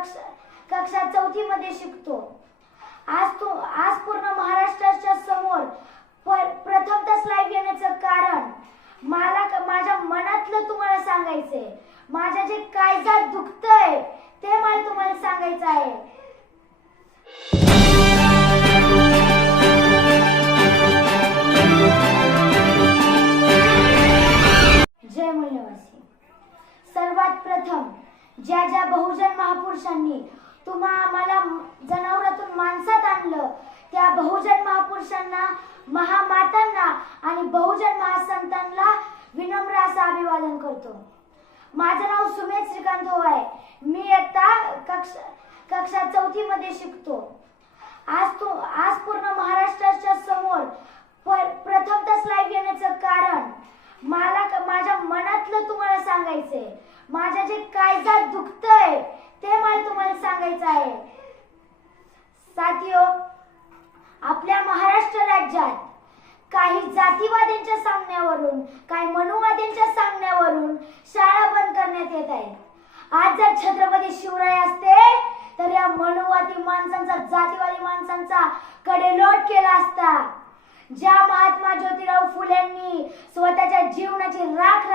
कक्षा कक्षा चौथी मध्ये शिकतो. आज तो आज पूर्ण महाराष्ट्राच्या समोर प- प्रथमतः लाईव्ह येण्याचं कारण मला माझ्या मनातलं तुम्हाला सांगायचंय. माझ्या जे कायदा दुखतंय ते मला तुम्हाला सांगायचं आहे. ज्या ज्या बहुजन महापुरुषांनी तुम्हा आम्हाला जनावरातून माणसात आणलं त्या बहुजन महापुरुषांना महामातांना आणि बहुजन महासंतांना विनम्र असं अभिवादन करतो. माझं नाव सुमेध श्रीकांत हो आहे मी आता कक्षा कक्षा चौथी मध्ये शिकतो. आज तो आज पूर्ण महाराष्ट्राच्या समोर प- प्रथमतः लाईव्ह येण्याचं कारण मला माझ्या मनातलं तुम्हाला सांगायचंय. माझ्या जे काळजात दुखतंय ते मला तुम्हाला सांगायचं आहे. साथियो आपल्या महाराष्ट्र राज्यात काही जातीवाद्यांच्या सांगण्यावरून काही मनुवाद्यांच्या सांगण्यावरून शाळा बंद करण्यात येत आहे आज जर छत्रपती शिवराय असते तर या मनुवादी माणसांचा जातीवादी माणसांचा कडेलोट केला असता. ज्या महात्मा ज्योतिराव फुलेंनी स्वतःच्या जीवनाची राख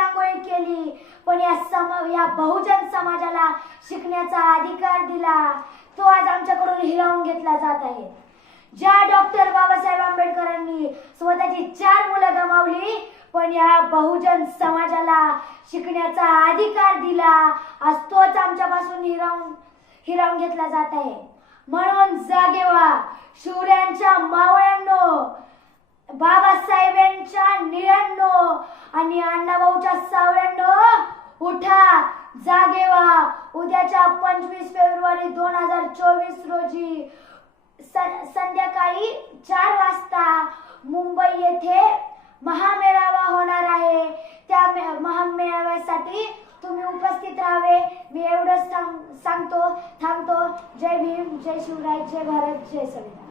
केली. पण या सम या बहुजन समाजाला शिकण्याचा अधिकार दिला. तो आज आमच्याकडून हिरावून घेतला जात आहे. ज्या डॉक्टर बाबासाहेब आंबेडकरांनी स्वतःची चार मुलं गमावली पण या बहुजन समाजाला शिकण्याचा अधिकार दिला आज तोच आमच्यापासून हिरावून हिरावून घेतला जात आहे. म्हणून जागेवा शिवऱ्यांच्या मावळ्यांनो बाबासाहेब बाबासाहेबांच्या निळ्यांनो आणि अण्णाभाऊच्या सावळ्यांनो उठा जागे व्हा. उद्याच्या पंचवीस फेब्रुवारी दोन हजार चोवीस रोजी संध्याकाळी चार वाजता मुंबई येथे महामेळावा होणार आहे. त्या महामेळाव्यासाठी तुम्ही उपस्थित राहावे. मी एवढंच सांग सांगतो थांबतो. जय भीम जय शिवराय जय भारत जय संविधान.